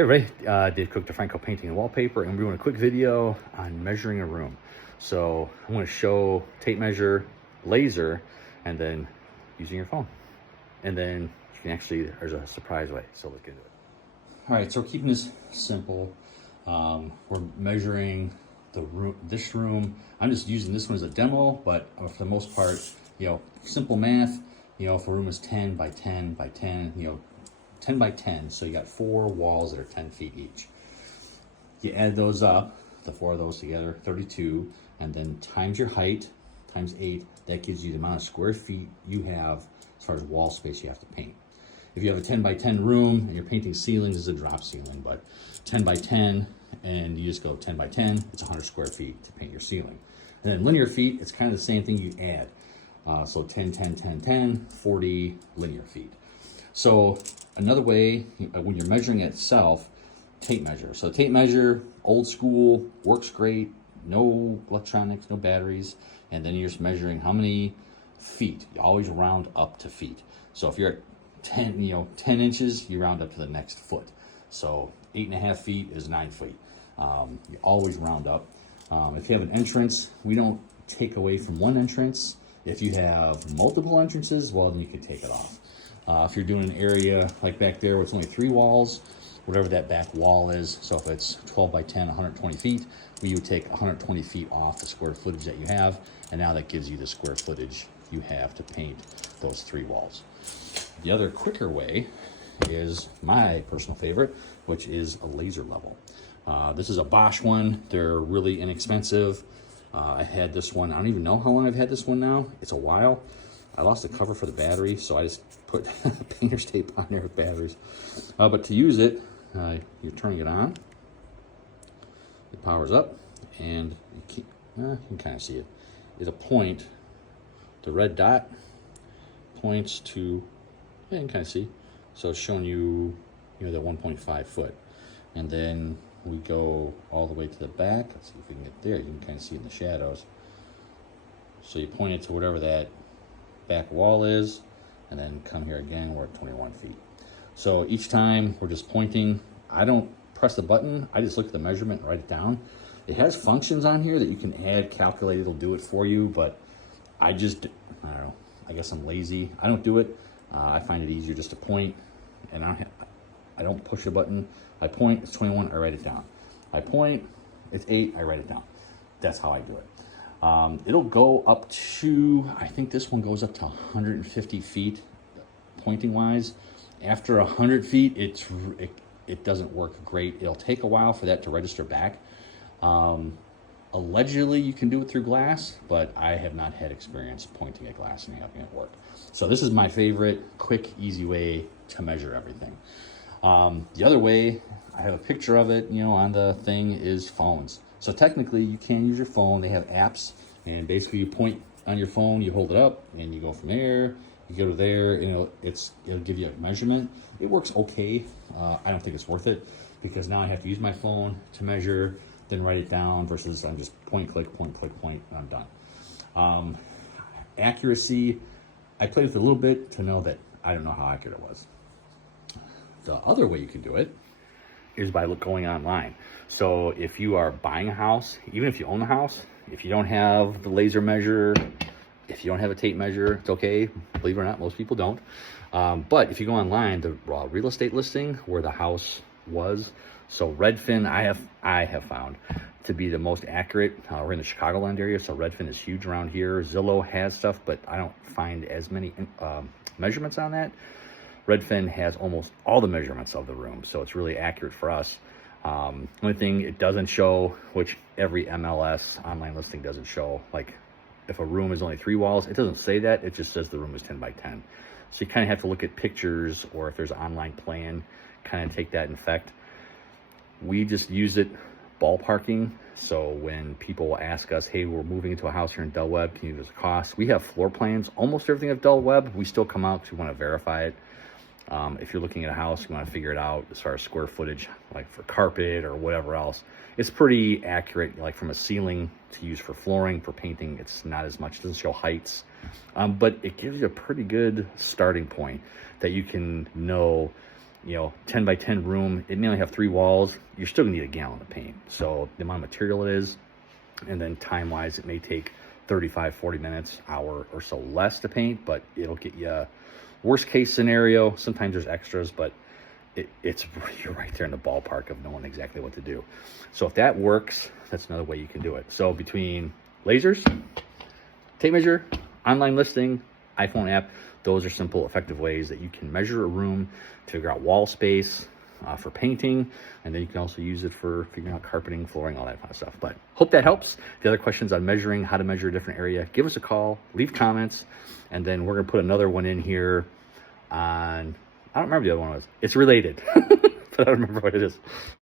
Hey everybody, Dave Cook, D'Franco Painting Wallpaper, and we're doing a quick video on measuring a room. So I'm going to show tape measure, laser, and then using your phone. And then you can actually, there's a surprise way, so let's get into it. All right, so we're keeping this simple. We're measuring the room, this room. I'm just using this one as a demo, but for the most part, simple math, if a room is 10 by 10 by 10, 10 by 10, so you got 4 walls that are 10 feet each. You add those up, the 4 of those together, 32, and then times your height, times 8, that gives you the amount of square feet you have as far as wall space you have to paint. If you have a 10 by 10 room and you're painting ceilings, it's a drop ceiling, but 10 by 10, and you just go 10 by 10, it's 100 square feet to paint your ceiling. And then linear feet, it's kind of the same thing you add. So 10, 10, 10, 10, 40 linear feet. So another way, when you're measuring itself, tape measure. So tape measure, old school, works great, no electronics, no batteries, and then you're just measuring how many feet. You always round up to feet. So if you're at 10 inches, you round up to the next foot. So 8.5 feet is 9 feet. You always round up. If you have an entrance, we don't take away from one entrance. If you have multiple entrances, well, then you can take it off. If you're doing an area like back there where it's only 3 walls, whatever that back wall is, so if it's 12 by 10, 120 feet, we would take 120 feet off the square footage that you have, and now that gives you the square footage you have to paint those 3 walls. The other quicker way is my personal favorite, which is a laser level. This is a Bosch one. They're really inexpensive. I had this one. I don't even know how long I've had this one now. It's a while. I lost the cover for the battery, so I just put painter's tape on there with batteries. But to use it, you're turning it on. It powers up, and you can kind of see it. Is a point. The red dot points to, you can kind of see. So it's showing you, that 1.5 foot. And then we go all the way to the back. Let's see if we can get there. You can kind of see it in the shadows. So you point it to whatever that back wall is, and then come here again, we're at 21 feet. So each time we're just pointing. I don't press the button, I just look at the measurement and write it down. It has functions on here that you can add, calculate, it'll do it for you, but I don't know, I guess I'm lazy. I don't do it. I find it easier just to point, and I don't push a button. I point, it's 21, I write it down. I point, it's 8, I write it down. That's how I do it. It'll go up to, I think this one goes up to 150 feet pointing wise. After 100 feet, it doesn't work great. It'll take a while for that to register back. Allegedly, you can do it through glass, but I have not had experience pointing at glass and having it work. So this is my favorite, quick, easy way to measure everything. The other way, I have a picture of it, on the thing, is phones. So technically, you can use your phone. They have apps, and basically you point on your phone, you hold it up, and you go from there, you go to there, it'll give you a measurement. It works okay. I don't think it's worth it, because now I have to use my phone to measure, then write it down, versus I'm just point, click, and I'm done. Accuracy, I played with it a little bit to know that I don't know how accurate it was. The other way you can do it is by going online. So if you are buying a house, even if you own a house, if you don't have the laser measure, if you don't have a tape measure, it's okay. Believe it or not, most people don't. But if you go online, the raw real estate listing where the house was, so Redfin, I have found to be the most accurate. We're in the Chicagoland area, so Redfin is huge around here. Zillow has stuff, but I don't find as many measurements on that. Redfin has almost all the measurements of the room, so it's really accurate for us. Only thing it doesn't show, which every MLS online listing doesn't show, like if a room is only 3 walls, it doesn't say that, it just says the room is 10 by 10. So you kind of have to look at pictures, or if there's an online plan, kind of take that in effect. We just use it ballparking. So when people ask us, hey, we're moving into a house here in Del Webb, can you give us a cost? We have floor plans, almost everything of Del Webb. We still come out because we want to verify it. If you're looking at a house, you want to figure it out as far as square footage, like for carpet or whatever else. It's pretty accurate, like from a ceiling to use for flooring, for painting, it's not as much, it doesn't show heights. But it gives you a pretty good starting point that you can know you know, 10 by 10 room, it may only have 3 walls. You're still gonna need a gallon of paint. So the amount of material it is, and then time wise, it may take 35, 40 minutes, hour or so less to paint, but it'll get you worst case scenario. Sometimes there's extras, but it's you're right there in the ballpark of knowing exactly what to do. So if that works, that's another way you can do it. So between lasers, tape measure, online listing, iPhone app, those are simple, effective ways that you can measure a room to figure out wall space for painting, and then you can also use it for figuring out carpeting, flooring, all that kind of stuff. But hope that helps. If you have other questions on measuring, how to measure a different area, give us a call, leave comments, and then we're gonna put another one in here on, I don't remember the other one was. It's related, but I don't remember what it is.